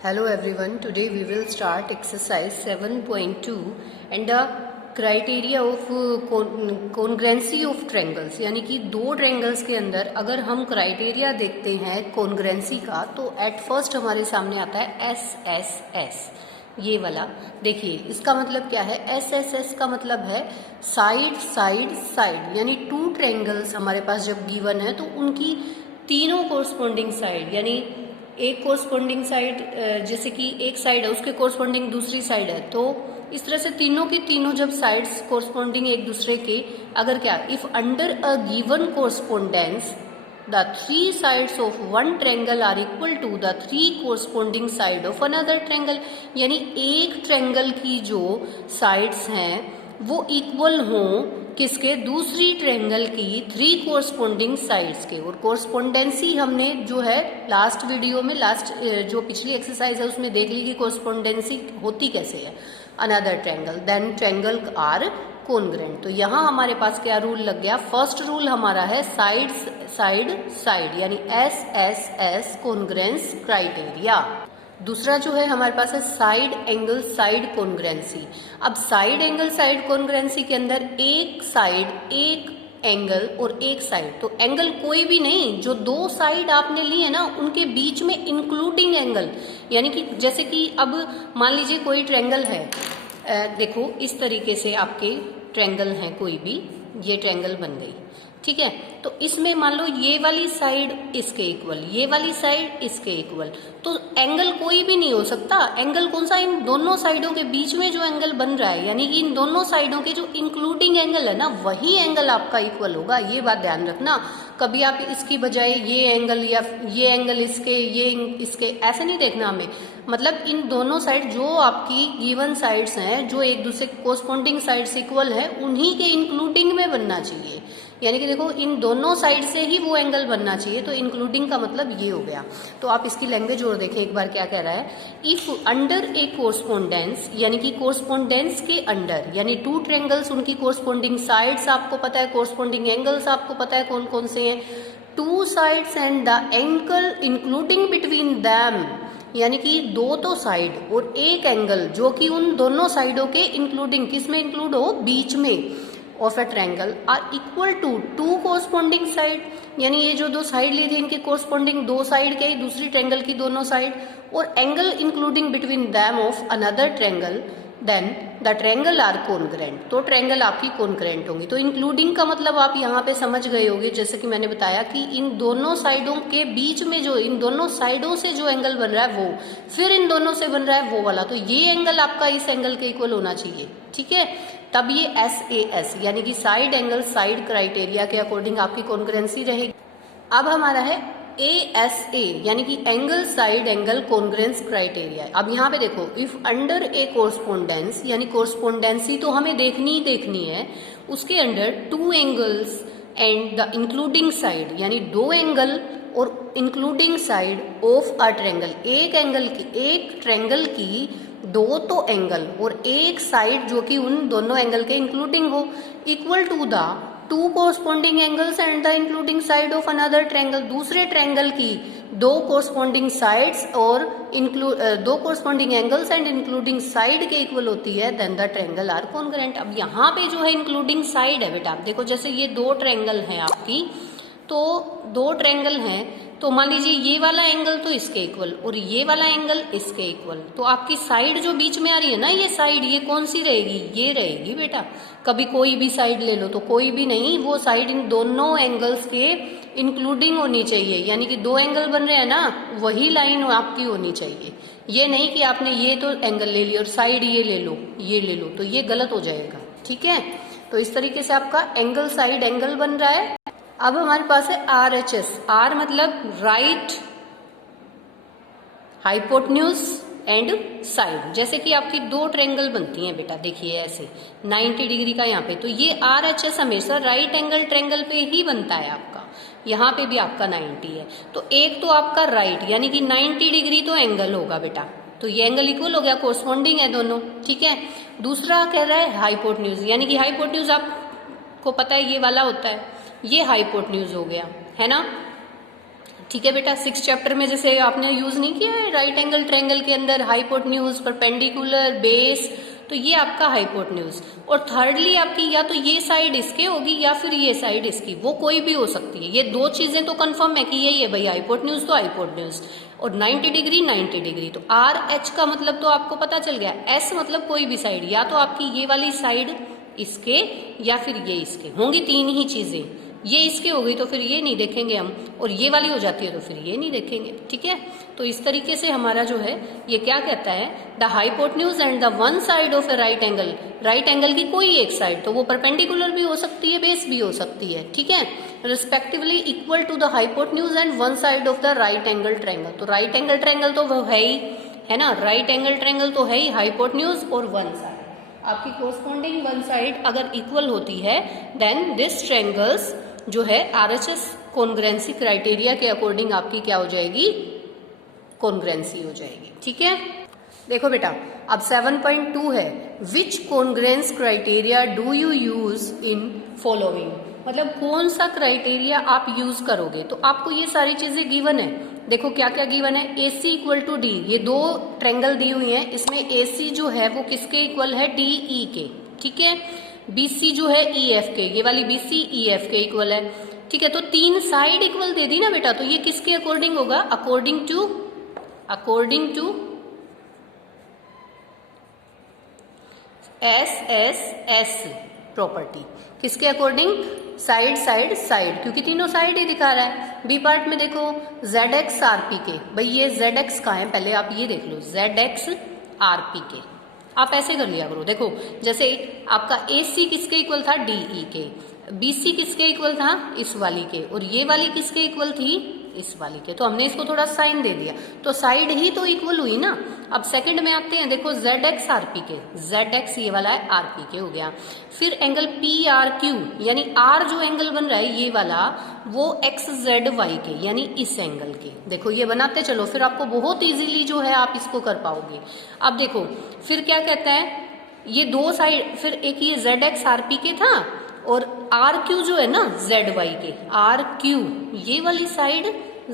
Hello everyone, today we will start exercise 7.2 and the criteria of congruency of triangles, यानी कि दो triangles के अंदर अगर हम क्राइटेरिया देखते हैं कॉन्ग्रुएंसी का तो एट फर्स्ट हमारे सामने आता है एस एस एस, ये वाला। देखिए इसका मतलब क्या है, एस एस एस का मतलब है साइड साइड साइड, यानी टू ट्रायंगल्स हमारे पास जब गिवन है तो उनकी तीनों कोरस्पॉन्डिंग साइड, यानी एक कोरस्पॉन्डिंग साइड जैसे कि एक साइड है उसके कोरस्पॉन्डिंग दूसरी साइड है, तो इस तरह से तीनों की तीनों जब साइड्स कोरस्पॉन्डिंग एक दूसरे के, अगर क्या if under a given correspondence the three sides of one triangle are equal to the three corresponding side of another triangle, यानी एक ट्रायंगल की जो साइड्स हैं वो इक्वल हों किसके, दूसरी ट्रायंगल की थ्री कोरस्पॉन्डिंग साइड्स के। और कोरस्पॉन्डेंसी हमने जो है लास्ट वीडियो में, लास्ट जो पिछली एक्सरसाइज है उसमें देख ली कि कोरस्पॉन्डेंसी होती कैसे है। Another triangle then triangle are congruent. तो यहाँ हमारे पास क्या रूल लग गया, फर्स्ट रूल हमारा है साइड साइड साइड, यानी S S S congruence criteria. दूसरा जो है हमारे पास है साइड एंगल साइड कॉन्ग्रुएंसी। अब साइड एंगल साइड कॉन्ग्रुएंसी के अंदर एक साइड एक एंगल और एक साइड, तो एंगल कोई भी नहीं, जो दो साइड आपने ली है ना उनके बीच में इंक्लूडिंग एंगल, यानी कि जैसे कि अब मान लीजिए कोई ट्रायंगल है, देखो इस तरीके से आपके ट्रायंगल है कोई भी, ये ट्रायंगल बन गई, ठीक है। तो इसमें मान लो ये वाली साइड इसके इक्वल, ये वाली साइड इसके इक्वल, तो एंगल कोई भी नहीं हो सकता। एंगल कौन सा, इन दोनों साइडों के बीच में जो एंगल बन रहा है, यानी कि इन दोनों साइडों के जो इंक्लूडिंग एंगल है ना वही एंगल आपका इक्वल होगा, ये बात ध्यान रखना। कभी आप इसकी बजाय ये एंगल या ये एंगल इसके ये इसके ऐसे नहीं देखना हमें, मतलब इन दोनों साइड जो आपकी गिवन साइड्स हैं जो एक दूसरे कोरस्पॉन्डिंग साइड्स इक्वल है उन्हीं के इंक्लूडिंग में बनना चाहिए, यानी कि देखो इन दोनों साइड से ही वो एंगल बनना चाहिए, तो इंक्लूडिंग का मतलब ये हो गया। तो आप इसकी लैंग्वेज और देखें एक बार क्या कह रहा है, इफ अंडर ए कोरस्पॉन्डेंस, यानी कि कोरस्पॉन्डेंस के अंडर, यानी टू ट्रायंगल्स उनकी कोरस्पॉन्डिंग साइड्स आपको पता है, कोरस्पॉन्डिंग एंगल्स आपको पता है कौन कौन से हैं, two sides and the angle including between them, यानी कि दो तो साइड और एक एंगल जो कि उन दोनों साइडों के इंक्लूडिंग, किस में इंक्लूड हो, बीच में of a triangle are equal to two corresponding side, यानी ये जो दो साइड ली थी इनके कोरस्पॉन्डिंग दो साइड के दूसरी ट्रायंगल की दोनों साइड, और angle including between them of another triangle, then the triangle are congruent, तो ट्रायंगल आपकी कॉन्ग्रुएंट होंगी। तो इंक्लूडिंग का मतलब आप यहाँ पे समझ गए होंगे, जैसे कि मैंने बताया कि इन दोनों साइडों के बीच में जो इन दोनों साइडों से जो एंगल बन रहा है वो फिर इन दोनों से बन रहा है वो वाला, तो ये एंगल आपका इस एंगल के इक्वल होना चाहिए, ठीक है। तब ये एस ए एस यानी कि साइड एंगल साइड क्राइटेरिया के अकॉर्डिंग आपकी कॉन्ग्रुएंसी रहेगी। अब हमारा है ए एस ए, यानी कि angle side angle congruence criteria. अब यहाँ पे देखो, इफ अंडर ए कोरस्पॉन्डेंस, यानी कोरस्पॉन्डेंसी तो हमें देखनी ही देखनी है, उसके under two angles and the including side, यानी दो एंगल और including side of a triangle, एक एंगल की, एक ट्रायंगल की दो तो एंगल और एक साइड जो कि उन दोनों एंगल के इंक्लूडिंग हो, equal to the two corresponding angles and the including side of another triangle, दूसरे ट्रायंगल की दो कोरस्पॉन्डिंग साइड्स और दो corresponding angles and including side के इक्वल होती है, then the triangle are congruent. अब यहाँ पे जो है इंक्लूडिंग साइड है बेटा, आप देखो जैसे ये दो ट्रायंगल हैं आपकी, तो दो ट्रायंगल हैं, तो मान लीजिए ये वाला एंगल तो इसके इक्वल और ये वाला एंगल इसके इक्वल, तो आपकी साइड जो बीच में आ रही है ना ये साइड, ये कौन सी रहेगी, ये रहेगी बेटा। कभी कोई भी साइड ले लो, तो कोई भी नहीं, वो साइड इन दोनों एंगल्स के इंक्लूडिंग होनी चाहिए, यानी कि दो एंगल बन रहे हैं ना वही लाइन आपकी होनी चाहिए। ये नहीं कि आपने ये तो एंगल ले लिया और साइड ये ले लो ये ले लो, तो ये गलत हो जाएगा, ठीक है। तो इस तरीके से आपका एंगल साइड एंगल बन रहा है। अब हमारे पास है आर एच एस, आर मतलब राइट हाइपोटेन्यूज एंड साइड, जैसे कि आपकी दो ट्रायंगल बनती हैं बेटा, देखिए ऐसे 90 डिग्री का यहाँ पे, तो ये आर एच एस हमेशा राइट एंगल ट्रायंगल पे ही बनता है आपका, यहाँ पे भी आपका 90 है, तो एक तो आपका राइट यानी कि 90 डिग्री तो एंगल होगा बेटा, तो ये एंगल इक्वल हो गया, कोरस्पॉन्डिंग है दोनों, ठीक है। दूसरा कह रहा है हाइपोटेन्यूज, यानी कि हाइपोटेन्यूज आपको पता है ये वाला होता है, ये हाइपोटेन्यूज हो गया, है ना। ठीक है बेटा, 6 चैप्टर में जैसे आपने यूज नहीं किया है राइट एंगल ट्रायंगल के अंदर हाइपोटेन्यूज, परपेंडिकुलर, बेस, तो ये आपका हाइपोटेन्यूज। और थर्डली आपकी या तो ये साइड इसके होगी या फिर ये साइड इसकी, वो कोई भी हो सकती है। ये दो चीजें तो कंफर्म है कि यही है भाई, हाइपोटेन्यूज तो हाइपोटेन्यूज। और 90 डिग्री 90 डिग्री, तो आर एच का मतलब तो आपको पता चल गया। एस मतलब कोई भी साइड, या तो आपकी ये वाली साइड इसके या फिर ये इसके होंगी, तीन ही चीजें। ये इसके हो गई तो फिर ये नहीं देखेंगे हम, और ये वाली हो जाती है तो फिर ये नहीं देखेंगे। ठीक है, तो इस तरीके से हमारा जो है ये क्या कहता है, the hypotenuse and the one side of A right angle, right angle की कोई एक साइड, तो वो परपेंडिकुलर भी हो सकती है, बेस भी हो सकती है। ठीक है, respectively equal to the hypotenuse and one side of the right angle triangle. तो राइट एंगल ट्रायंगल तो वो है ही, है ना, राइट एंगल ट्रायंगल तो है ही, हाइपोटेन्यूज और वन साइड आपकी कोरस्पॉन्डिंग वन साइड अगर इक्वल होती है, देन दिस ट्रायंगल्स जो है आरएचएस कॉन्ग्रेंसी क्राइटेरिया के अकॉर्डिंग आपकी क्या हो जाएगी, कॉन्ग्रेंसी हो जाएगी। ठीक है, देखो बेटा अब 7.2 है, which congruence criteria do you use in following, मतलब कौन सा क्राइटेरिया आप यूज करोगे। तो आपको ये सारी चीजें गिवन है, देखो क्या क्या गिवन है, AC इक्वल टू डी, ये दो ट्रायंगल दी हुई हैं, इसमें AC जो है वो किसके इक्वल है, DE के। ठीक है, BC जो है EF के, ये वाली BC EF के इक्वल है। ठीक है, तो तीन साइड इक्वल दे दी ना बेटा, तो ये किसके अकॉर्डिंग होगा, अकॉर्डिंग टू SSS प्रॉपर्टी, किसके अकॉर्डिंग, साइड साइड साइड, क्योंकि तीनों साइड ही दिखा रहा है। बी पार्ट में देखो ZX RP के, भाई ये ZX कहाँ है, पहले आप ये देख लो, ZX RP के, आप ऐसे कर लिया करो। देखो जैसे आपका AC किसके इक्वल था, DE के, BC किसके इक्वल था, इस वाली के, और ये वाली किसके इक्वल थी, इस वाली के, तो हमने इसको थोड़ा साइन दे दिया, तो साइड ही तो इक्वल हुई ना। अब सेकंड में आते हैं, देखो ZX RP के, ZX ये वाला है RP के हो गया, फिर एंगल PRQ यानी R जो एंगल बन रहा है ये वाला, वो XZY के यानी इस एंगल के, देखो ये बनाते चलो, फिर आपको बहुत इजीली जो है आप इसको कर पाओगे। अब देखो फिर क्या कहता है, ये दो साइड, फिर एक ये ZX RP के था, और RQ जो है ना ZY के, RQ ये वाली साइड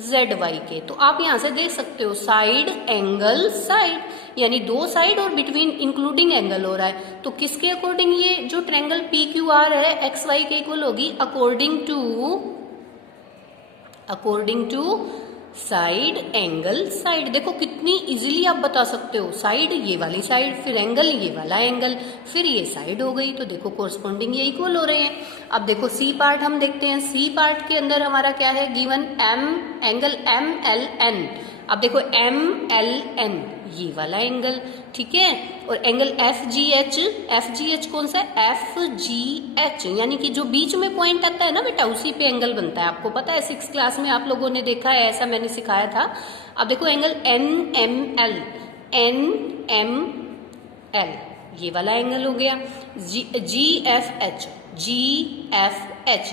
ZY के, तो आप यहां से देख सकते हो साइड एंगल साइड, यानी दो साइड और बिटवीन इंक्लूडिंग एंगल हो रहा है, तो किसके अकॉर्डिंग ये जो ट्रायंगल PQR है XY के इक्वल होगी, according to side angle side. देखो कितनी इजीली आप बता सकते हो, साइड ये वाली साइड, फिर एंगल ये वाला एंगल, फिर ये साइड हो गई, तो देखो कोरस्पॉन्डिंग ये इक्वल हो रहे हैं। अब देखो सी पार्ट हम देखते हैं, सी पार्ट के अंदर हमारा क्या है गिवन, एंगल MLN। अब देखो MLN ये वाला एंगल, ठीक है, और एंगल FGH कौन सा है, FGH यानी कि जो बीच में पॉइंट आता है ना बेटा, उसी पे एंगल बनता है, आपको पता है 6th क्लास में आप लोगों ने देखा है, ऐसा मैंने सिखाया था। अब देखो एंगल NML ये वाला एंगल हो गया, GFH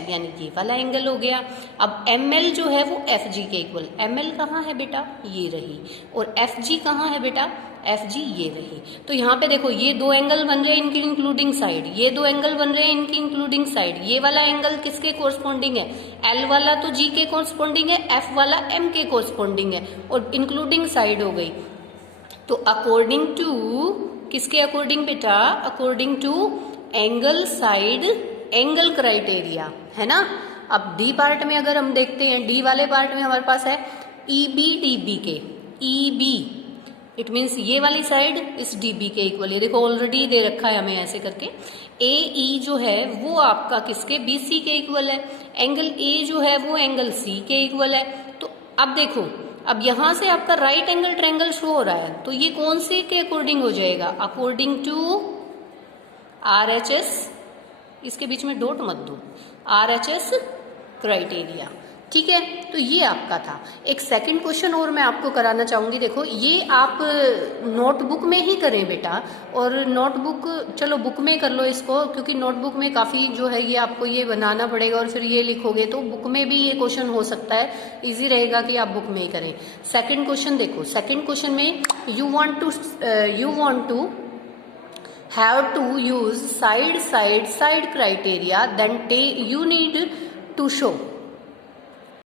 यानी ये वाला एंगल हो गया। अब ML जो है वो FG के इक्वल, ML कहाँ है बेटा, ये रही, और FG कहाँ है बेटा, FG ये रही। तो यहाँ पे देखो ये दो एंगल बन रहे हैं इनकी इंक्लूडिंग साइड, ये दो एंगल बन रहे हैं इनकी इंक्लूडिंग साइड, ये वाला एंगल किसके कोरस्पॉन्डिंग है, L वाला तो G के कोरस्पॉन्डिंग है, F वाला M के कोरस्पॉन्डिंग है, और इंक्लूडिंग साइड हो गई। तो अकॉर्डिंग टू किसके अकॉर्डिंग बेटा, according to angle side angle criteria, है ना। अब डी पार्ट में अगर हम देखते हैं, डी वाले पार्ट में हमारे पास है EB के, EB इट मीन्स ये वाली साइड इस DB के इक्वल, ये देखो ऑलरेडी दे रखा है हमें ऐसे करके। AE जो है वो आपका किसके, BC के इक्वल है, एंगल A जो है वो एंगल C के इक्वल है। तो अब देखो, अब यहां से आपका राइट एंगल ट्रायंगल शो हो रहा है, तो ये कौन से के अकॉर्डिंग हो जाएगा, अकॉर्डिंग टू RHS, इसके बीच में डॉट मत दो, RHS क्राइटेरिया, ठीक है। तो ये आपका था। एक सेकंड क्वेश्चन और मैं आपको कराना चाहूंगी, देखो ये आप नोटबुक में ही करें बेटा, और नोटबुक चलो बुक में कर लो इसको, क्योंकि नोटबुक में काफ़ी जो है ये आपको ये बनाना पड़ेगा और फिर ये लिखोगे, तो बुक में भी ये क्वेश्चन हो सकता है, इजी रहेगा कि आप बुक में ही करें। सेकंड क्वेश्चन देखो, सेकंड क्वेश्चन में you want to have to use side criteria, then you need to show